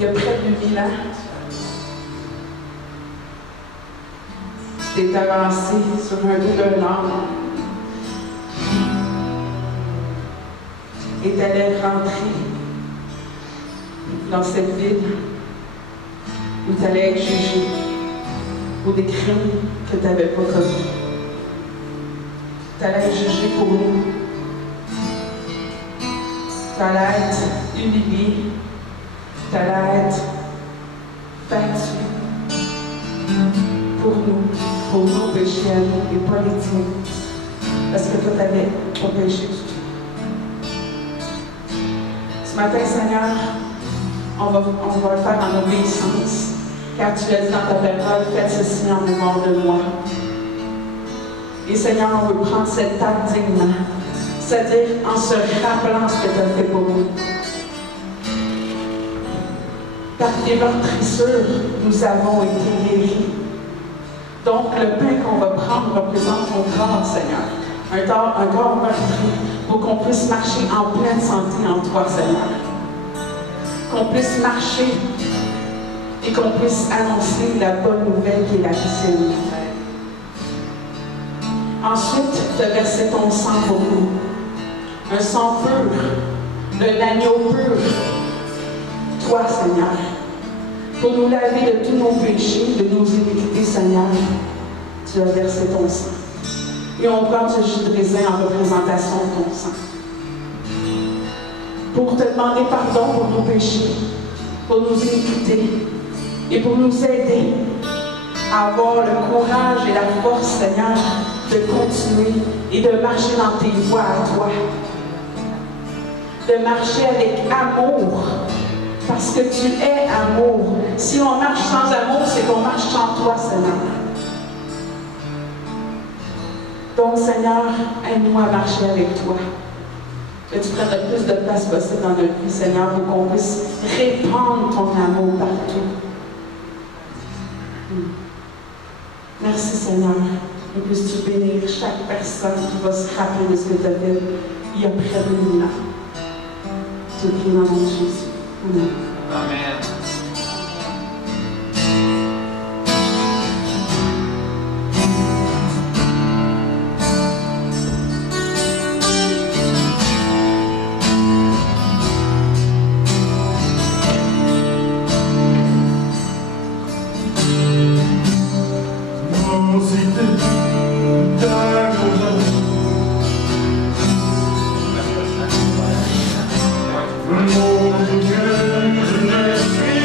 Il y a près de 1000 ans, tu t'es avancé sur un bout d'un arbre et tu allais rentrer dans cette ville où tu allais être jugé pour des crimes que tu n'avais pas commis. Tu allais être jugé pour nous. Tu allais être humilié. Tu allais être battu pour nous, pour nos péchés à nous et pas les tiens. Parce que toi, tu n'avais pas péché du tout. Ce matin, Seigneur, on va le faire en obéissance. Car tu l'as dit dans ta parole, faites ceci en mémoire de moi. Et Seigneur, on veut prendre cette table dignement. C'est-à-dire en se rappelant ce que tu as fait pour nous. Par tes meurtrissures, nous avons été guéris. Donc, le pain qu'on va prendre représente ton corps, Seigneur. Un corps meurtri, pour qu'on puisse marcher en pleine santé en toi, Seigneur. Qu'on puisse marcher et qu'on puisse annoncer la bonne nouvelle qui est la vie. Ensuite, tu as versé ton sang pour nous. Un sang pur, de l'agneau pur. Toi, Seigneur, pour nous laver de tous nos péchés, de nos iniquités, Seigneur, tu as versé ton sang. Et on prend ce jus de raisin en représentation de ton sang. Pour te demander pardon pour nos péchés, pour nos iniquités, et pour nous aider à avoir le courage et la force, Seigneur, de continuer et de marcher dans tes voies à toi. De marcher avec amour. Parce que tu es amour. Si on marche sans amour, c'est qu'on marche sans toi, Seigneur. Donc, Seigneur, aide-nous à marcher avec toi. Que tu prennes le plus de place possible dans notre vie, Seigneur, pour qu'on puisse répandre ton amour partout. Merci, Seigneur. Et puisses-tu bénir chaque personne qui va se rappeler de ce que tu as fait il y a près de 1000 ans. Je prie dans le nom de Jésus. Amen. Amen. Mon Dieu, je ne suis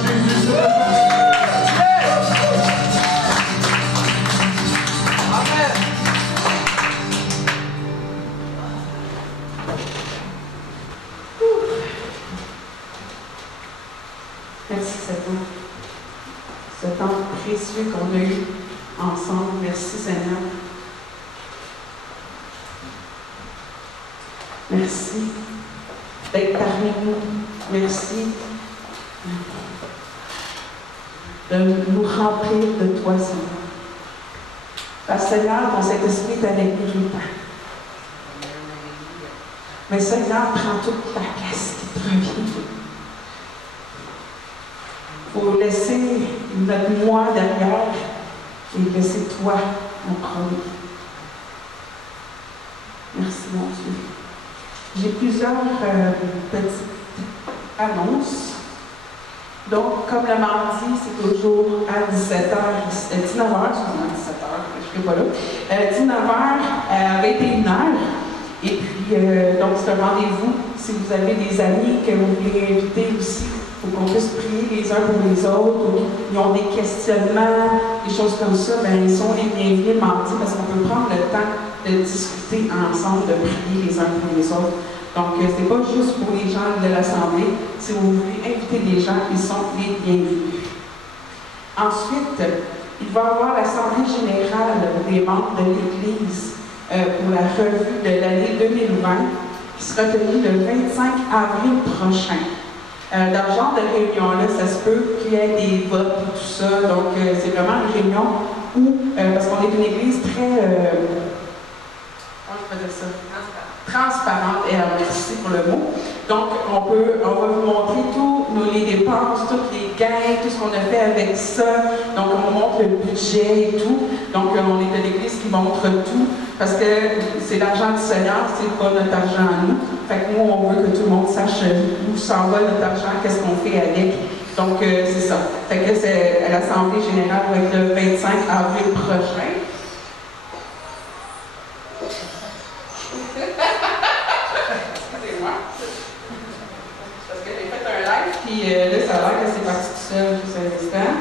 Jésus ce matin. Amen. Merci Seigneur. Ce temps précieux qu'on a eu ensemble. Merci Seigneur. Merci d'être parmi nous. Merci de nous remplir de toi, Seigneur. Parce que Seigneur, ton Saint-Esprit est avec nous tout le temps. Mais Seigneur, prends toute la place qui te revient. Il faut laisser notre moi derrière et laisser toi en premier. Merci, mon Dieu. J'ai plusieurs petites annonces. Donc, comme le mardi, c'est toujours à 19h, excusez-moi, 17h, je ne suis pas là, 19h à 21h. Et puis, donc, c'est un rendez-vous. Si vous avez des amis que vous voulez inviter aussi, il faut qu'on puisse prier les uns pour les autres, ou ils ont des questionnements, des choses comme ça, bien, ils sont les bienvenus le mardi parce qu'on peut prendre le temps de discuter ensemble, de prier les uns pour les autres. Donc, ce n'est pas juste pour les gens de l'Assemblée. Si vous voulez inviter des gens, ils sont les bienvenus. Ensuite, il va y avoir l'Assemblée générale des membres de l'Église pour la revue de l'année 2020 qui sera tenue le 25 avril prochain. Dans ce genre de réunion-là, ça se peut qu'il y ait des votes et tout ça. Donc, c'est vraiment une réunion où, parce qu'on est une église très... comment je peux dire ça? Transparente, et merci pour le mot. Donc, on va vous montrer tous les dépenses, tous les gains, tout ce qu'on a fait avec ça. Donc, on montre le budget et tout. Donc, on est de l'église qui montre tout, parce que c'est l'argent du Seigneur, c'est pas notre argent à nous. Fait que nous, on veut que tout le monde sache où s'en va notre argent, qu'est-ce qu'on fait avec. Donc, c'est ça. Fait que c'est à l'Assemblée générale va être le 25 avril prochain. Excusez-moi. Parce que j'ai fait un live, puis là, ça a l'air que c'est parti tout seul, juste un instant.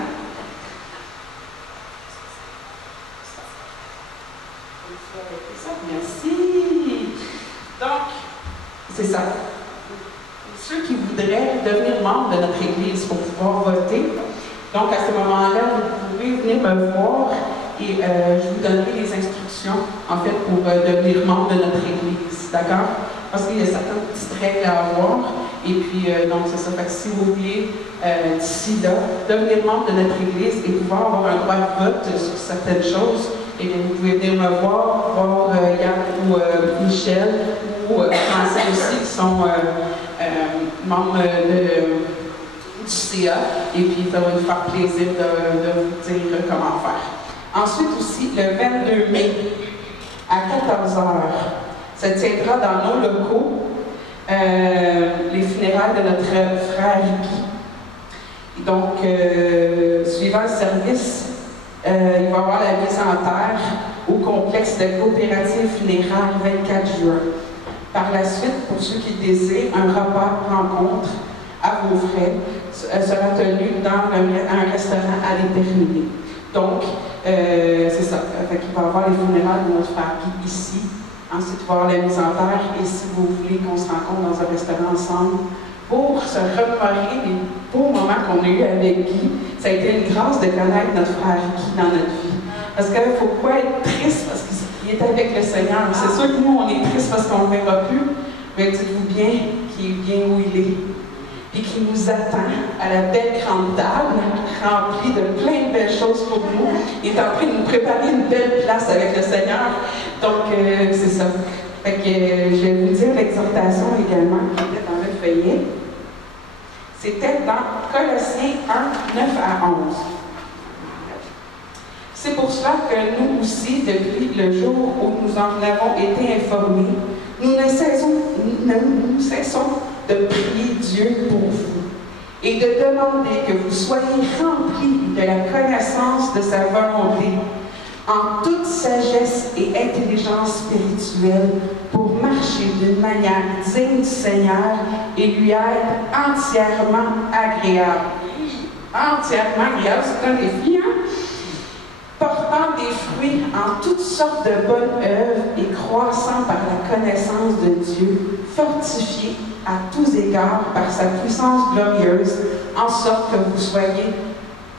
Merci. Donc, c'est ça. Ceux qui voudraient devenir membres de notre Église pour pouvoir voter, donc à ce moment-là, vous pouvez venir me voir et je vous donnerai les instructions, en fait, pour devenir membre de notre Église. D'accord? Parce qu'il y a certains petites règles à avoir. Et puis, donc, c'est ça. Fait que si vous voulez, d'ici là, devenir membre de notre Église et pouvoir avoir un droit de vote sur certaines choses, et bien, vous pouvez venir me voir Yann ou Michel ou Français aussi, qui sont membres du CA. Et puis, ça va nous faire plaisir de vous dire comment faire. Ensuite aussi, le 22 mai, à 14h, se tiendra dans nos locaux les funérailles de notre frère Ricky. Donc, suivant le service, il va y avoir la mise en terre au complexe de coopérative funéraire 24 juin. Par la suite, pour ceux qui désirent, un repas rencontre à vos frais sera tenu dans un restaurant à déterminer. Donc, c'est ça. Il va y avoir les funérailles de notre frère Guy ici. Ensuite, il va y avoir la mise en terre. Et si vous voulez qu'on se rencontre dans un restaurant ensemble pour se remémorer les beaux moments qu'on a eus avec Guy, ça a été une grâce de connaître notre frère Guy dans notre vie. Parce qu'il ne faut pas être triste parce qu'il est avec le Seigneur. C'est sûr que nous, on est triste parce qu'on ne le verra plus. Mais dites-vous bien qu'il est bien où il est. Et qui nous attend à la belle grande table, remplie de plein de belles choses pour nous. Il est en train de nous préparer une belle place avec le Seigneur. Donc, c'est ça. Fait que, je vais vous dire l'exhortation également qui était dans le feuillet. C'était dans Colossiens 1, 9 à 11. C'est pour cela que nous aussi, depuis le jour où nous en avons été informés, nous ne cessons de prier Dieu pour vous et de demander que vous soyez remplis de la connaissance de sa volonté en toute sagesse et intelligence spirituelle pour marcher d'une manière digne du Seigneur et lui être entièrement agréable. entièrement agréable, c'est un défi, hein? Portant des fruits en toutes sortes de bonnes œuvres et croissant par la connaissance de Dieu, fortifié à tous égards par sa puissance glorieuse, en sorte que vous soyez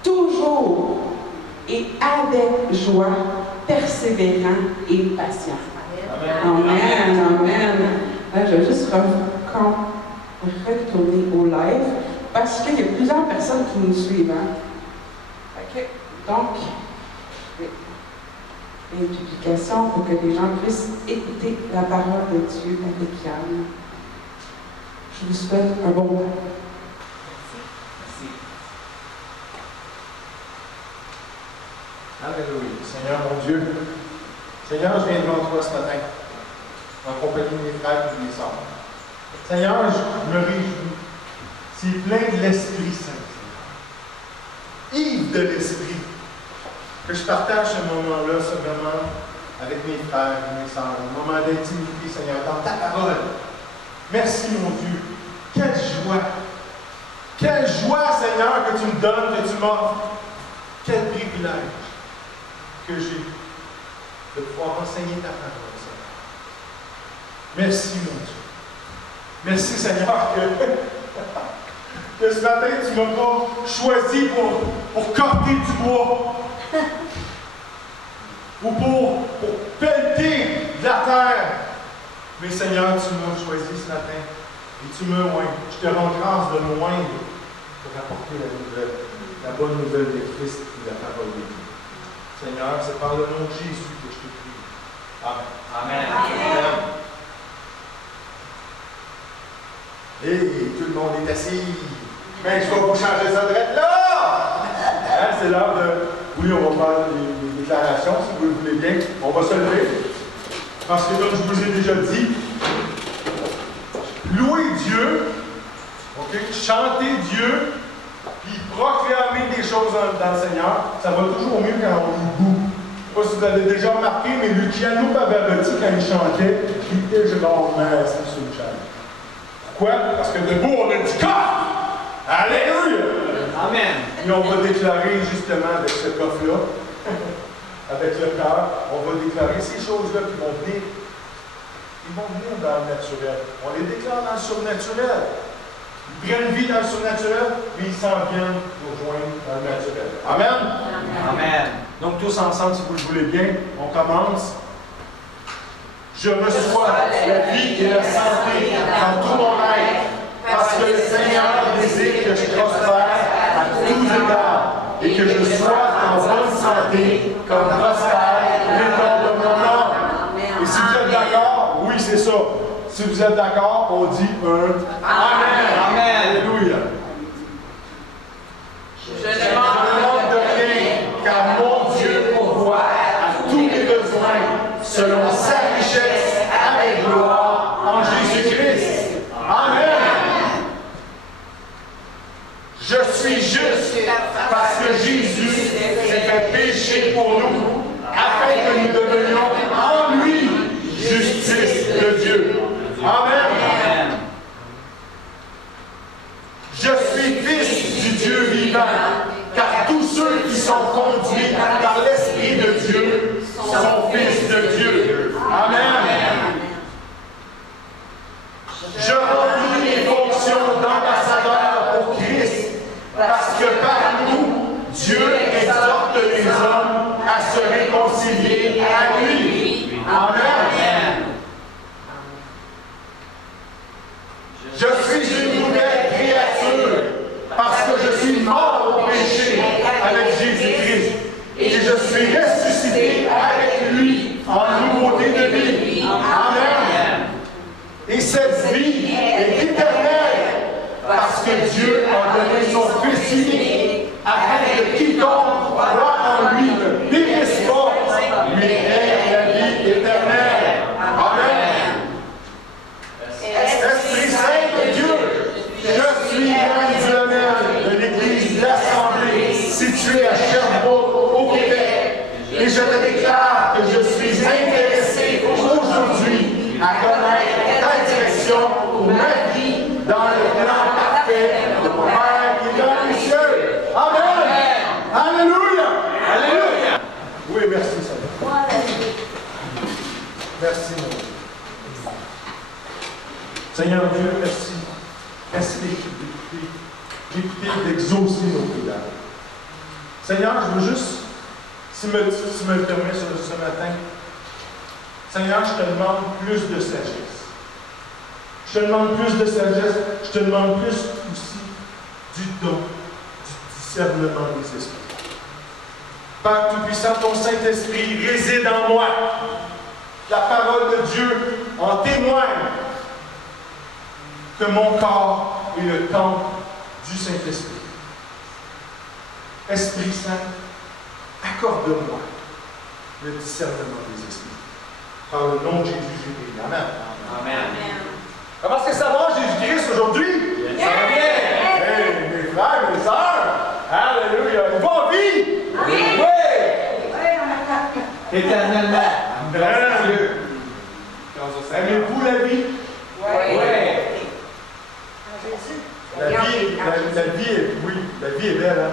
toujours et avec joie, persévérant et patient. Amen, amen. Là, je vais juste retourner au live parce qu'il y a plusieurs personnes qui nous suivent. Hein? Okay. Donc, une publication pour que les gens puissent écouter la parole de Dieu avec calme. Je vous souhaite un bon moment. Merci. Alléluia. Seigneur, mon Dieu. Seigneur, je viens devant toi ce matin, en compagnie de mes frères et de mes sœurs. Seigneur, je me réjouis. C'est plein de l'Esprit Saint. Ivre de l'Esprit. Que je partage ce moment-là, ce moment avec mes frères et mes sœurs. Un moment d'intimité, Seigneur, dans ta parole. Merci, mon Dieu. Quelle joie! Quelle joie, Seigneur, que tu me donnes, que tu m'offres. Quel privilège que j'ai de pouvoir enseigner ta parole, Seigneur. Merci, mon Dieu. Merci, Seigneur, que ce matin, tu ne m'as pas choisi pour corter du bois ou pour pelleter de la terre. Mais, Seigneur, tu m'as choisi ce matin et tu me oins. Je te rends grâce de me oindre pour apporter la bonne nouvelle de Christ et de la parole de Dieu. Seigneur, c'est par le nom de Jésus que je te prie. Amen. Amen. Amen. Et tout le monde est assis. Mais je vais vous changer ça de là! Hein, c'est l'heure de... Oui, on va faire les déclarations, si vous le voulez bien. On va se lever. Parce que comme je vous ai déjà dit, louer Dieu, okay, chanter Dieu, puis proclamer des choses dans le Seigneur, ça va toujours mieux quand on loue debout. Je ne sais pas si vous avez déjà remarqué, mais Luciano Pavarotti, quand il chantait, il était genre assis sur le châle. Pourquoi? Parce que debout, on a du corps! Alléluia! Amen. Et on va déclarer justement avec ce coffre-là, avec le cœur, on va déclarer ces choses-là qui vont venir. Ils vont venir dans le naturel. On les déclare dans le surnaturel. Ils prennent vie dans le surnaturel, mais ils s'en viennent nous rejoindre dans le naturel. Amen? Amen. Donc tous ensemble, si vous le voulez bien, on commence. Je reçois la vie et la santé dans tout mon être, parce que le Seigneur désire que je prospère à tous égards et que je sois en bonne santé, comme prospère l'étang de mon âme. Et si vous êtes d'accord, oui, c'est ça. Si vous êtes d'accord, on dit un Amen. Amen. Alléluia. Je ne manque de rien, car mon Dieu pourvoit à tous mes besoins selon sa richesse avec gloire en Jésus-Christ. Amen. Je suis juste parce que Jésus s'est fait pécher pour nous, afin que nous devenions en lui justice de Dieu. Amen. Je suis fils du Dieu vivant, car tous ceux qui sont conduits par l'Esprit de Dieu sont fils de Dieu. Amen. Je remplis les fonctions d'ambassadeur pour Christ, parce que par nous, Dieu exhorte les hommes à se réconcilier à lui. Amen. Je suis une nouvelle créature, parce que je suis mort au péché avec Jésus-Christ, et je suis ressuscité avec lui en nouveauté de vie. Amen. Et cette vie est éternelle, parce que Dieu a donné son Fils unique, afin que quiconque croit en lui ne périsse pas, mais ait la vie éternelle. Amen. Esprit Saint de Dieu, je suis individuel de l'Église de l'Assemblée située à Sherbrooke, au Québec, et je te déclare que je suis intéressé aujourd'hui à connaître ta direction pour ma vie dans le plan parfait de mon Père qui est dans les cieux. Amen. Seigneur Dieu, merci. Merci d'écouter, d'exaucer nos prières. Seigneur, je veux juste, si tu me le permets ce matin, Seigneur, je te demande plus de sagesse. Je te demande plus de sagesse. Je te demande plus aussi du don, du discernement des esprits. Père Tout-Puissant, ton Saint-Esprit réside en moi. La parole de Dieu en témoigne que mon corps est le temple du Saint-Esprit. Esprit Saint, accorde-moi le discernement des esprits. Par le nom de Jésus, j'ai prié. Amen. Amen. Comment est-ce que ça va, Jésus-Christ, aujourd'hui? Ça va bien. Hey, mes frères, mes sœurs! Alléluia! Il va en vie! Oui. Éternellement. Grâce à Dieu. Aimez-vous la vie? Oui. La vie est belle, hein?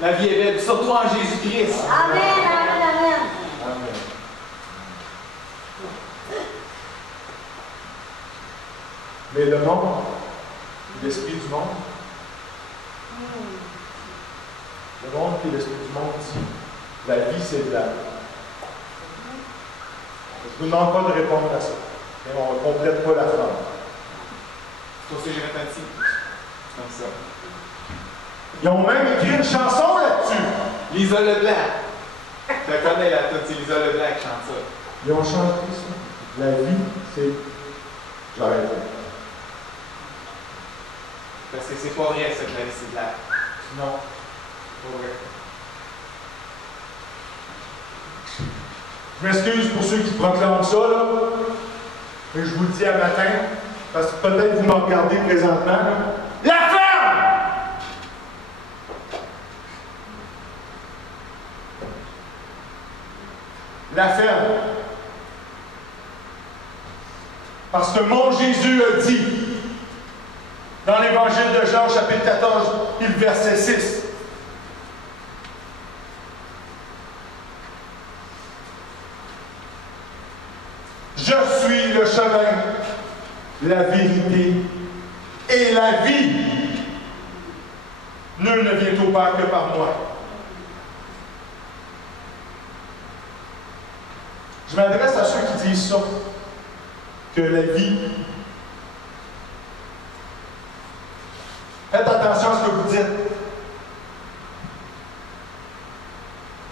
La vie est belle, surtout en Jésus-Christ. Amen, amen, amen. Amen. Mais le monde, l'esprit du monde, le monde et l'esprit du monde dit, la vie c'est de la vie. Je ne vous demande pas de répondre à ça. Et on ne complète pas la phrase. C'est pour ça que j'ai fait un petit. Comme ça. Ils ont même écrit une chanson là-dessus. Lisa Leblanc. Tu la connais la tune, c'est Lisa Leblanc qui chante ça. Ils ont chanté ça. La vie, c'est... J'arrête. Parce que c'est pas vrai, ça, que la vie, c'est de la... Non. Pas vrai. Je m'excuse pour ceux qui proclament ça, là. Mais je vous le dis à matin, parce que peut-être vous me regardez présentement. Là. La ferme! La ferme. Parce que mon Jésus a dit, dans l'Évangile de Jean, chapitre 14, puis le verset 6, je suis le chemin, la vérité et la vie. Nul ne vient au Père que par moi. Je m'adresse à ceux qui disent ça, que la vie... Faites attention à ce que vous dites.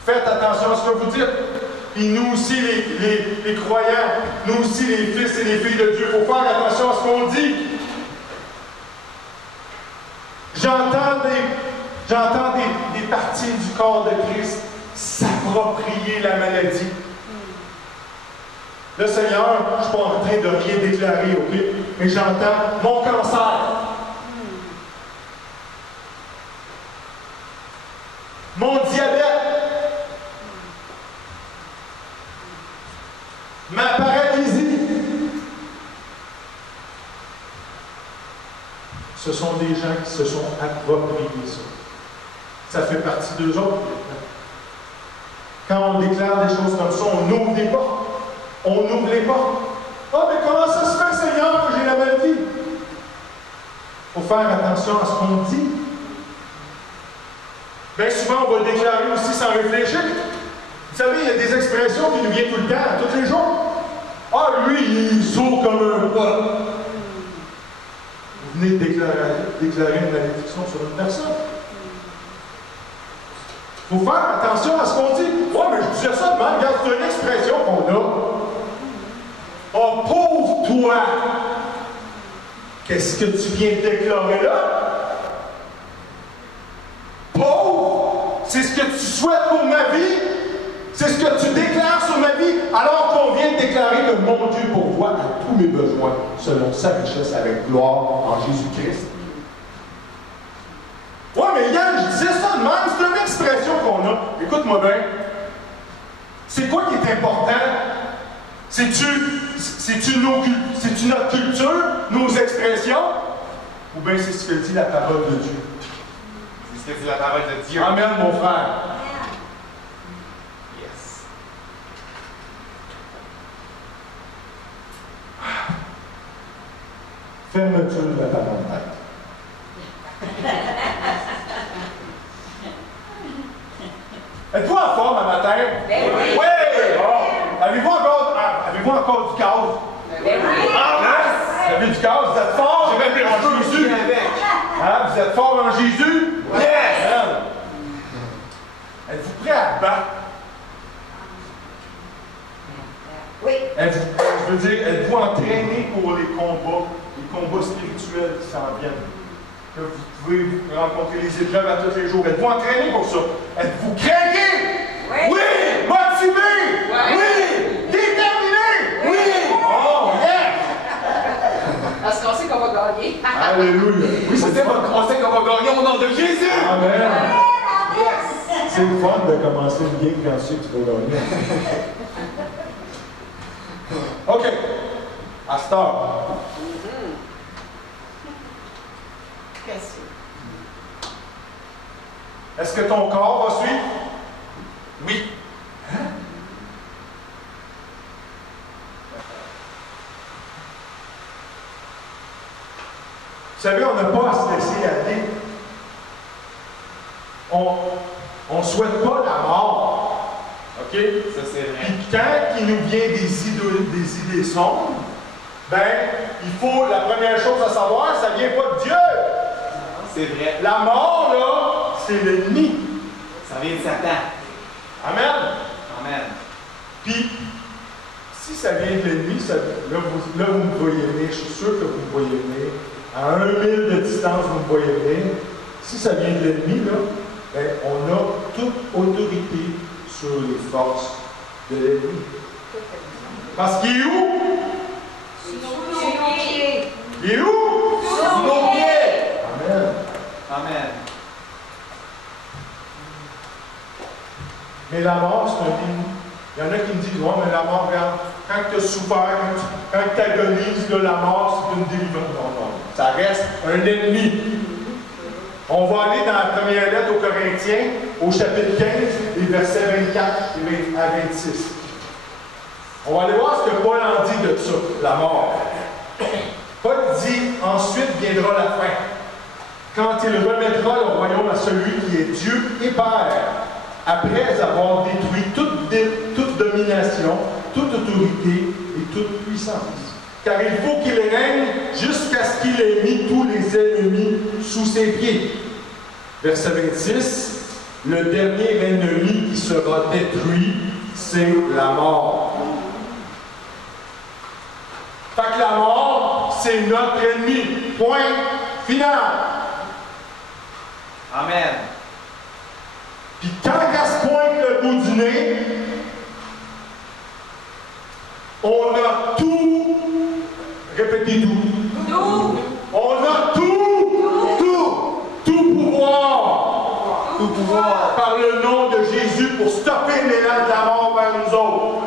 Faites attention à ce que vous dites. Et nous aussi, les croyants, nous aussi, les fils et les filles de Dieu, il faut faire attention à ce qu'on dit. J'entends des parties du corps de Christ s'approprier la maladie. Le Seigneur, je ne suis pas en train de rien déclarer, OK? Mais j'entends mon cancer. Mon diabète. Ma paralysie. Ce sont des gens qui se sont appropriés ça. Ça fait partie d'eux autres. Quand on déclare des choses comme ça, on ouvre des portes. On ouvre les portes. Ah, mais comment ça se fait, Seigneur, que j'ai la maladie? Il faut faire attention à ce qu'on dit. Bien souvent, on va le déclarer aussi sans réfléchir. Vous savez, il y a des expressions qui nous viennent tout le temps, tous les jours. Ah, lui, il est sourd comme un pote. Vous venez de déclarer une malédiction sur une personne. Il faut faire attention à ce qu'on dit. Ouais, mais je disais ça de même. Regarde, c'est une expression qu'on a. Oh, pauvre toi! Qu'est-ce que tu viens de déclarer là? Pauvre! C'est ce que tu souhaites pour ma vie? C'est ce que tu déclares sur ma vie, alors qu'on vient de déclarer que mon Dieu pourvoit à tous mes besoins, selon sa richesse avec gloire en Jésus-Christ. Ouais, mais Yann, je disais ça de même, c'est une expression qu'on a. Écoute-moi bien. C'est quoi qui est important? C'est-tu notre culture, nos expressions? Ou bien c'est ce que dit la parole de Dieu? C'est ce que dit la parole de Dieu. Amen, mon frère. Yes. Fermeture de la parenthèse. Êtes-vous en forme un matin? Oui! Bon. Avez-vous encore du gaz? Oui! Vous avez du gaz? Vous êtes fort en Jésus? Hein? Vous êtes fort en Jésus? Yes! Êtes-vous prêt à battre? Oui! Je veux dire, êtes-vous entraîné pour les combats spirituels qui s'en viennent? Que vous pouvez rencontrer les épreuves à tous les jours. Êtes-vous entraîné pour ça? Êtes-vous craqué? Oui! Motivé? Oui! Déterminé? Oui! Oh, yeah! Parce qu'on sait qu'on va gagner. Alléluia! Oui, on sait qu'on va gagner au nom de Jésus! Amen! Yes! C'est le fun de commencer une game quand tu sais que tu vas gagner. OK. À cette heure. Est-ce que ton corps va suivre? Oui. Hein? Vous savez, on n'a pas à se laisser aller. On ne souhaite pas la mort. OK? Ça, c'est vrai. Puis quand il nous vient des idées sombres, ben, il faut, la première chose à savoir, ça ne vient pas de Dieu. C'est vrai. La mort, là, c'est l'ennemi. Ça vient de Satan. Amen. Amen. Puis, si ça vient de l'ennemi, là, vous me voyez venir, je suis sûr que vous me voyez venir. À 1 mille de distance, vous me voyez venir. Si ça vient de l'ennemi, là, ben, on a toute autorité sur les forces de l'ennemi. Parce qu'il est où? Sous nos pieds. Il est où? Sous nos pieds. Amen. Amen. Mais la mort, c'est un ennemi. Il y en a qui me disent, ouais, mais la mort, regarde, quand tu as souffert, quand tu agonises, là, la mort, c'est une délivrance. Non, non. Ça reste un ennemi. On va aller dans la première lettre aux Corinthiens, au chapitre 15, les versets 24 à 26. On va aller voir ce que Paul en dit de ça, la mort. Paul dit, ensuite viendra la fin, quand il remettra le royaume à celui qui est Dieu et Père, après avoir détruit toute domination, toute autorité et toute puissance. Car il faut qu'il règne jusqu'à ce qu'il ait mis tous les ennemis sous ses pieds. Verset 26, le dernier ennemi qui sera détruit, c'est la mort. Fait que la mort, c'est notre ennemi. Point final. Amen. Puis quand elle se pointe le bout du nez, on a tout, répétez tout. On a tout pouvoir par le nom de Jésus pour stopper l'élan de la mort vers nous autres.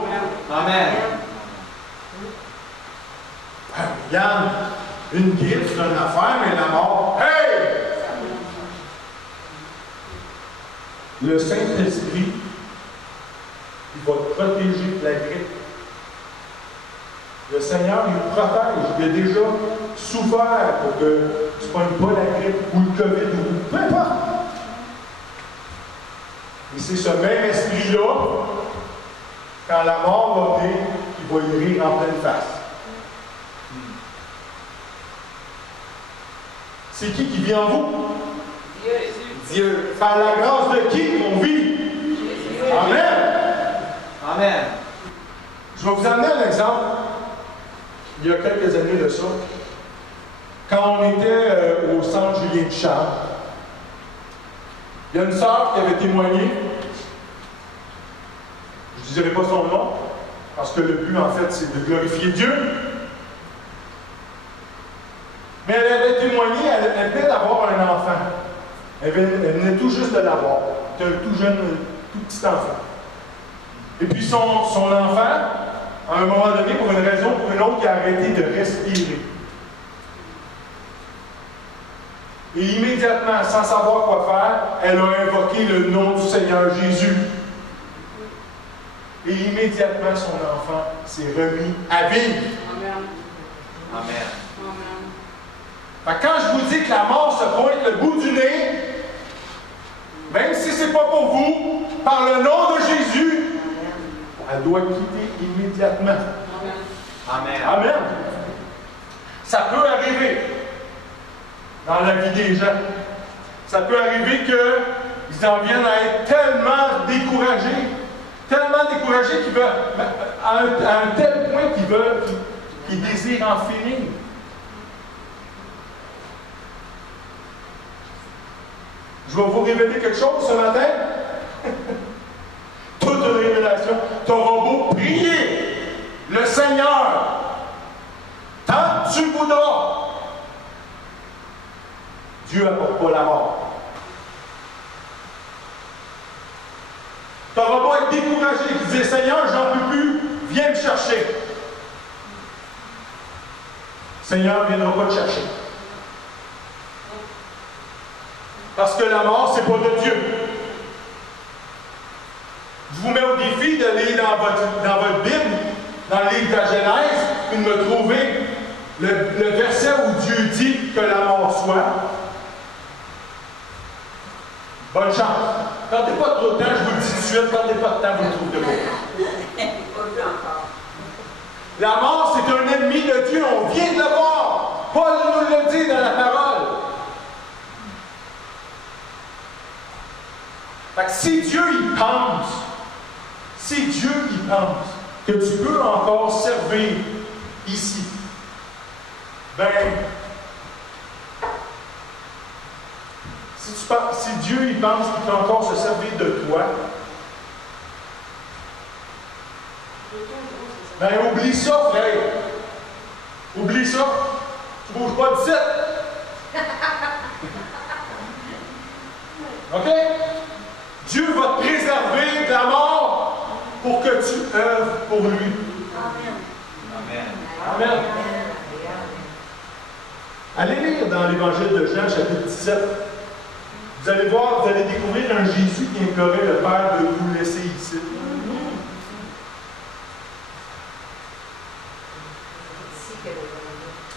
Amen. Regarde, une grippe, c'est une affaire, mais la mort, hey! Le Saint-Esprit, il va te protéger de la grippe. Le Seigneur, il nous protège. Il a déjà souffert pour que tu ne pognes pas la grippe ou le COVID ou peu importe. Et c'est ce même esprit-là, quand la mort va venir, il va y rire en pleine face. C'est qui vit en vous? Dieu. Par la grâce de qui on vit? Amen. Amen. Je vais vous amener un exemple. Il y a quelques années de ça. Quand on était au centre Julien Ducharme, il y a une sœur qui avait témoigné. Je ne dirai pas son nom, parce que le but, en fait, c'est de glorifier Dieu. Mais elle avait témoigné, elle venait d'avoir un enfant. Elle venait tout juste de l'avoir. C'était un tout jeune, tout petit enfant. Et puis son enfant, à un moment donné, pour une raison ou pour une autre, il a arrêté de respirer. Et immédiatement, sans savoir quoi faire, elle a invoqué le nom du Seigneur Jésus. Et immédiatement, son enfant s'est remis à vivre. Amen. Amen. Amen. Fait que quand je vous dis que la mort se pointe le bout du nez, même si ce n'est pas pour vous, par le nom de Jésus, elle doit quitter immédiatement. Amen. Amen. Ça peut arriver dans la vie des gens. Ça peut arriver qu'ils en viennent à être tellement découragés qu'ils veulent, à un tel point qu'ils désirent en finir. Je vais vous révéler quelque chose ce matin. Toute une révélation. Tu auras beau prier le Seigneur tant que tu voudras. Dieu n'apporte pas la mort. Tu n'auras pas être découragé qui disait Seigneur, j'en peux plus, viens me chercher. Seigneur ne viendra pas te chercher. Parce que la mort, ce n'est pas de Dieu. Je vous mets au défi d'aller dans votre Bible, dans le livre de la Genèse, et de me trouver le verset où Dieu dit que la mort soit. Bonne chance. Perdez pas trop de temps, je vous le dis tout de suite, perdez pas de temps, vous le trouverez pas. La mort, c'est un ennemi de Dieu, on vient de le voir. Paul nous le dit dans la parole. Fait que si Dieu y pense que tu peux encore servir ici, ben, si Dieu y pense qu'il peut encore se servir de toi, ben oublie ça, frère. Oublie ça. Tu ne bouges pas d'ici. OK? Dieu va te préserver de la mort pour que tu œuvres pour lui. Amen. Amen. Allez lire dans l'Évangile de Jean, chapitre 17. Vous allez voir, vous allez découvrir un Jésus qui implorait le Père de vous laisser ici.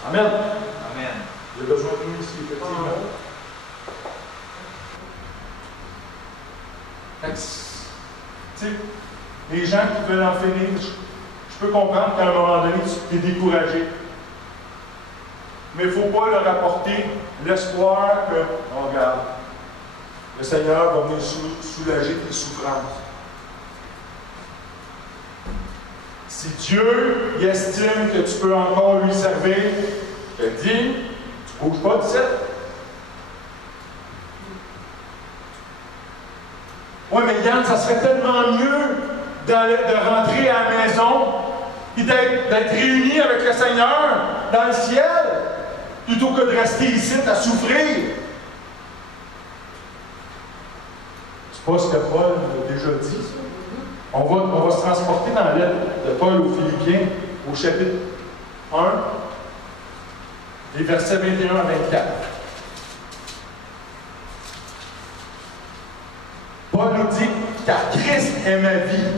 Amen. Amen. Il y a besoin de nous ici, effectivement. Tu sais, les gens qui veulent en finir, je peux comprendre qu'à un moment donné, tu es découragé. Mais il ne faut pas leur apporter l'espoir que, oh, regarde, le Seigneur va venir soulager tes souffrances. Si Dieu il estime que tu peux encore lui servir, je te dis, tu ne bouges pas d'ici. Oui, mais Yann, ça serait tellement mieux de rentrer à la maison et d'être réunis avec le Seigneur dans le ciel plutôt que de rester ici à souffrir. C'est pas ce que Paul a déjà dit, ça. On va se transporter dans la lettre de Paul aux Philippiens, au chapitre 1, les versets 21 à 24. Paul nous dit « Car Christ est ma vie,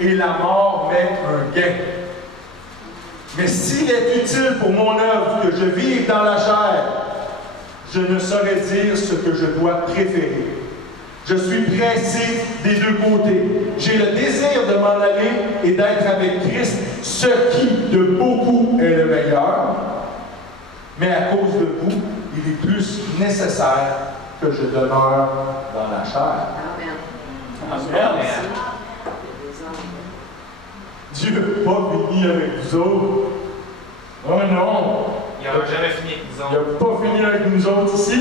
et la mort m'est un gain. Mais s'il est utile pour mon œuvre que je vive dans la chair, je ne saurais dire ce que je dois préférer. Je suis pressé des deux côtés. J'ai le désir de m'en aller et d'être avec Christ, ce qui, de beaucoup, est le meilleur. Mais à cause de vous, il est plus nécessaire que je demeure dans la chair. » Amen. Dieu n'est pas fini avec vous autres. Oh non! Il n'aura jamais fini avec nous Il n'a autres. pas fini avec nous autres ici.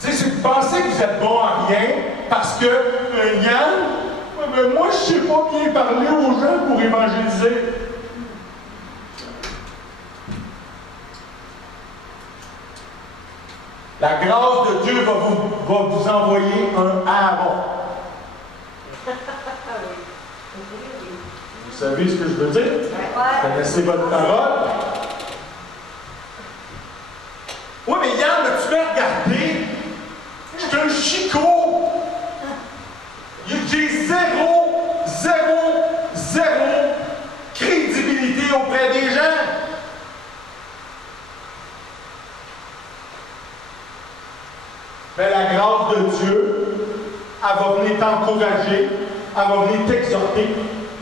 Tu sais, si vous pensez que vous êtes bon à rien, parce que Yann, moi je ne sais pas bien parler aux gens pour évangéliser. La grâce de Dieu va vous envoyer un Aaron. Vous savez ce que je veux dire? Vous connaissez votre parole? Oui, mais Yann, tu peux regarder. Je suis un chicot. J'ai zéro crédibilité auprès des gens. mais la grâce de Dieu, elle va venir t'encourager, elle va venir t'exhorter,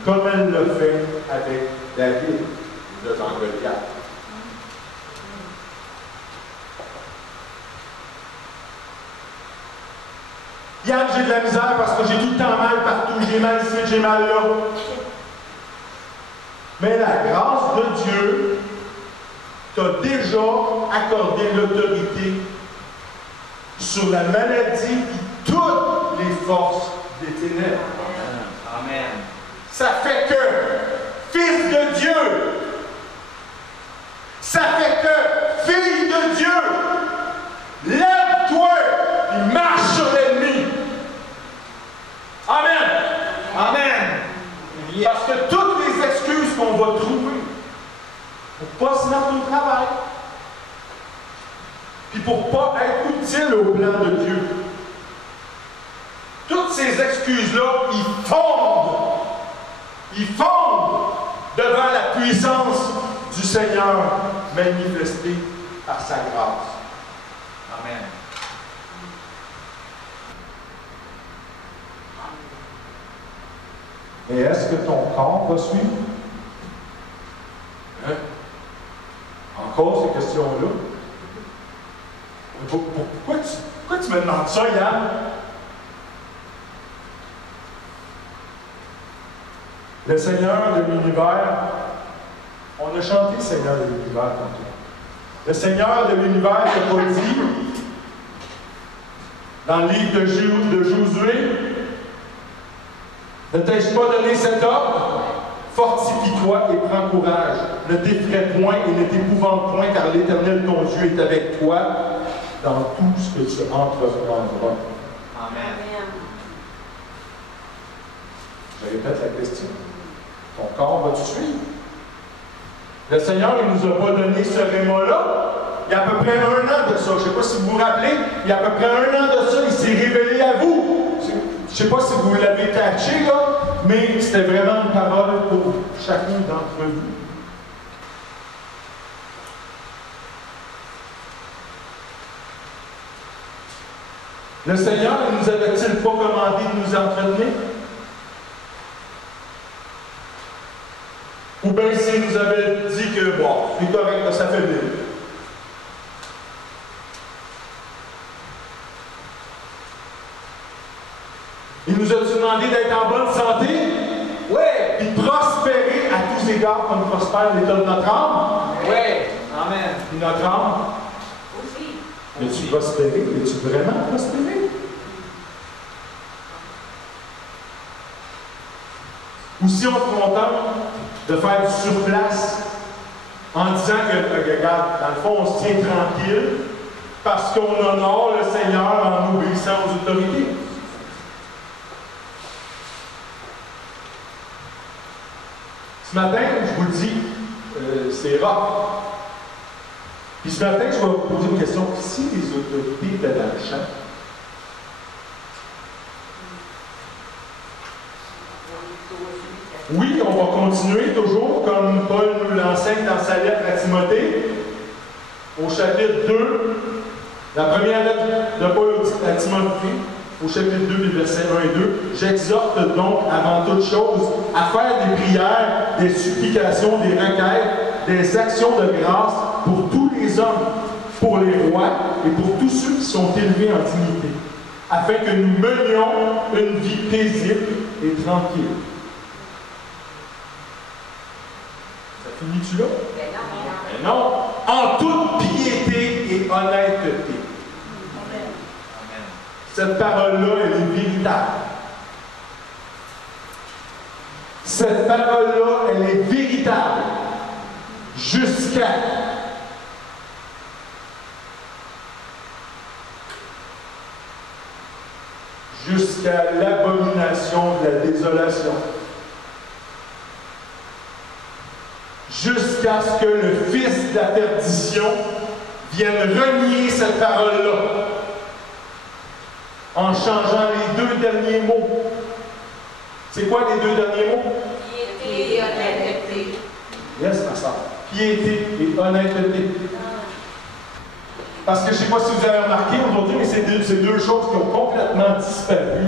comme elle l'a fait avec David devant Goliath. Yann, j'ai de la misère parce que j'ai tout le temps mal partout. J'ai mal ici, j'ai mal là. Mais la grâce de Dieu t'a déjà accordé l'autorité sur la maladie et toutes les forces des ténèbres. Amen. Ça fait que, fils de Dieu, ça fait que, fille de Dieu, lève-toi et marche sur l'ennemi. Amen. Amen. Parce que toutes les excuses qu'on va trouver pour ne pas se mettre au travail, puis pour ne pas être utile au plan de Dieu, toutes ces excuses-là, ils fondent devant la puissance du Seigneur manifestée par sa grâce. Amen. Mais est-ce que ton corps va suivre? Hein? Encore ces questions-là? Pourquoi tu me demandes ça, Yann? Le Seigneur de l'univers, on a chanté Seigneur de l'univers tantôt. Le Seigneur de l'univers n'a pas dit, dans le livre de Josué, ne t'ai-je pas donné cet ordre? Fortifie-toi et prends courage. Ne t'effraie point et ne t'épouvante point, car l'Éternel ton Dieu est avec toi dans tout ce que tu entreprendras. Amen. Je répète la question. Ton corps va-tu suivre? Le Seigneur, il ne nous a pas donné ce réma-là. Il y a à peu près 1 an de ça. Je ne sais pas si vous vous rappelez, il y a à peu près 1 an de ça, il s'est révélé à vous. Je ne sais pas si vous l'avez catché, là, mais c'était vraiment une parole pour chacun d'entre vous. Le Seigneur ne nous avait-il pas commandé de nous entretenir? Ou bien s'il nous avait dit que, bon, c'est correct, ça fait bien. Il nous a demandé d'être en bonne santé? Oui. Puis prospérer à tous égards comme prospère l'état de notre âme? Oui. Amen. Puis notre âme? Aussi. Es-tu prospéré? Es-tu vraiment prospéré? Ou si on se contente de faire du surplace en disant que, regarde, dans le fond, on se tient tranquille parce qu'on honore le Seigneur en obéissant aux autorités. Ce matin, je vous le dis, c'est rare. Puis ce matin, je vais vous poser une question. Si les autorités étaient dans le champ, oui, on va continuer toujours, comme Paul nous l'enseigne dans sa lettre à Timothée, au chapitre 2, la première lettre de Paul à Timothée, au chapitre 2, les versets 1 et 2. J'exhorte donc, avant toute chose, à faire des prières, des supplications, des requêtes, des actions de grâce pour tous les hommes, pour les rois et pour tous ceux qui sont élevés en dignité, afin que nous menions une vie paisible et tranquille. Finis-tu là? Mais non. En toute piété et honnêteté. Amen. Cette parole-là, elle est véritable. Cette parole-là, elle est véritable. Jusqu'à l'abomination de la désolation. Jusqu'à ce que le fils de la perdition vienne renier cette parole-là en changeant les 2 derniers mots. C'est quoi les 2 derniers mots? Piété et honnêteté. Yes, ma soeur. Piété et honnêteté. Parce que je ne sais pas si vous avez remarqué aujourd'hui, mais c'est deux choses qui ont complètement disparu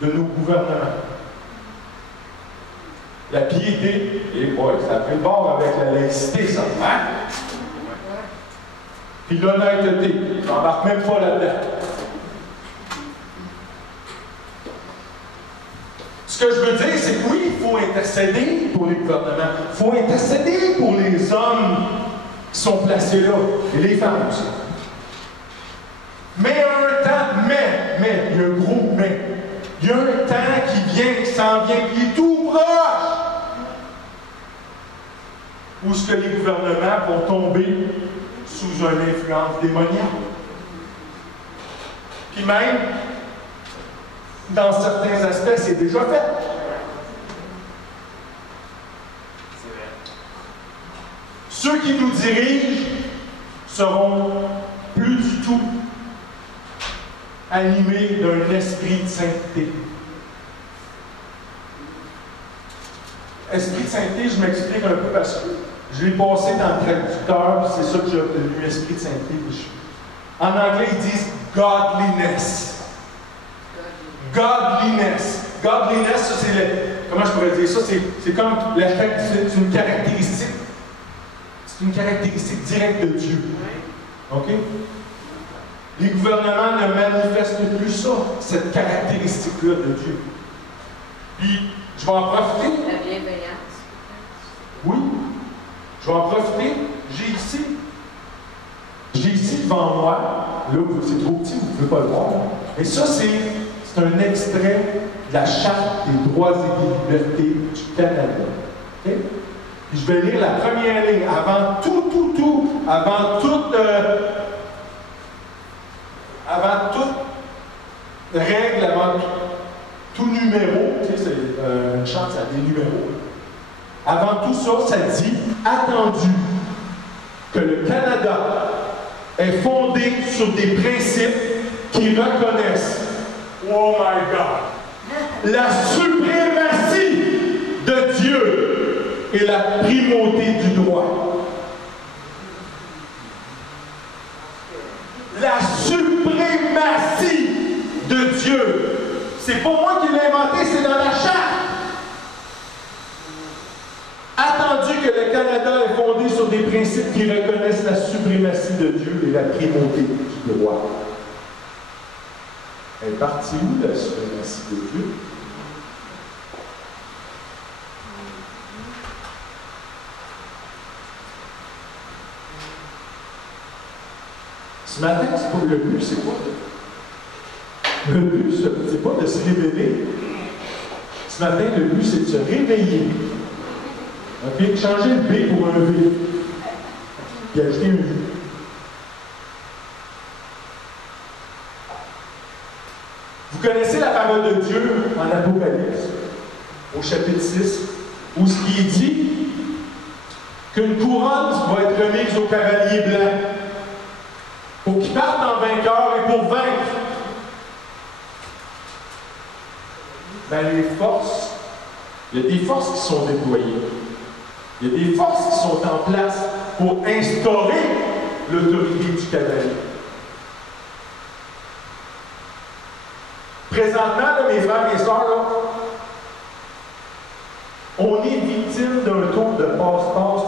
de nos gouvernements. La piété, et boy, ça a pris le bord avec la laïcité, ça. Hein? Puis l'honnêteté, je n'embarque même pas là-dedans. Ce que je veux dire, c'est que oui, il faut intercéder pour les gouvernements. Il faut intercéder pour les hommes qui sont placés là, et les femmes aussi. Mais un temps, mais, il y a un gros mais. Il y a un temps qui vient, qui s'en vient, qui est tout proche. Où est-ce que les gouvernements vont tomber sous une influence démoniaque? Puis même, dans certains aspects, c'est déjà fait. C'est vrai. Ceux qui nous dirigent seront plus du tout animés d'un esprit de sainteté. Esprit de sainteté, je m'explique un peu parce que je l'ai passé dans le traducteur, puis c'est ça que j'ai obtenu, esprit de sainteté. En anglais, ils disent godliness. Godliness. Godliness, ça c'est le. Comment je pourrais dire ça? C'est comme l'effet, c'est une caractéristique. C'est une caractéristique directe de Dieu. OK? Les gouvernements ne manifestent plus ça, cette caractéristique-là de Dieu. Puis, je vais en profiter. La bienveillance. Oui. Je vais en profiter. J'ai ici devant moi, là, c'est trop petit, vous ne pouvez pas le voir. Et ça, c'est un extrait de la Charte des droits et des libertés du Canada. Okay? Puis je vais lire la première ligne. Avant toute règle, avant tout numéro, tu sais, c'est une charte, ça a des numéros. Avant tout ça, ça dit « Attendu que le Canada est fondé sur des principes qui reconnaissent, oh my God, la suprématie de Dieu et la primauté du droit. » La suprématie de Dieu. C'est pas moi qui l'ai inventé, c'est dans la Charte. Attendu que le Canada est fondé sur des principes qui reconnaissent la suprématie de Dieu et la primauté du droit. Elle est partie où, la suprématie de Dieu? Ce matin, c'est pas le but, c'est quoi? Le but, c'est pas de se révéler. Ce matin, le but, c'est de se réveiller. OK? Changer le B pour un V. Puis ajouter un U. Vous connaissez la parole de Dieu en Apocalypse, au chapitre 6, où ce qui est dit qu'une couronne va être remise aux cavaliers blancs pour qu'ils partent en vainqueur et pour vaincre. Ben, les forces, il y a des forces qui sont déployées. Il y a des forces qui sont en place pour instaurer l'autorité du cavalier. Présentement, là, mes frères et mes sœurs, là, on est victime d'un tour de passe-passe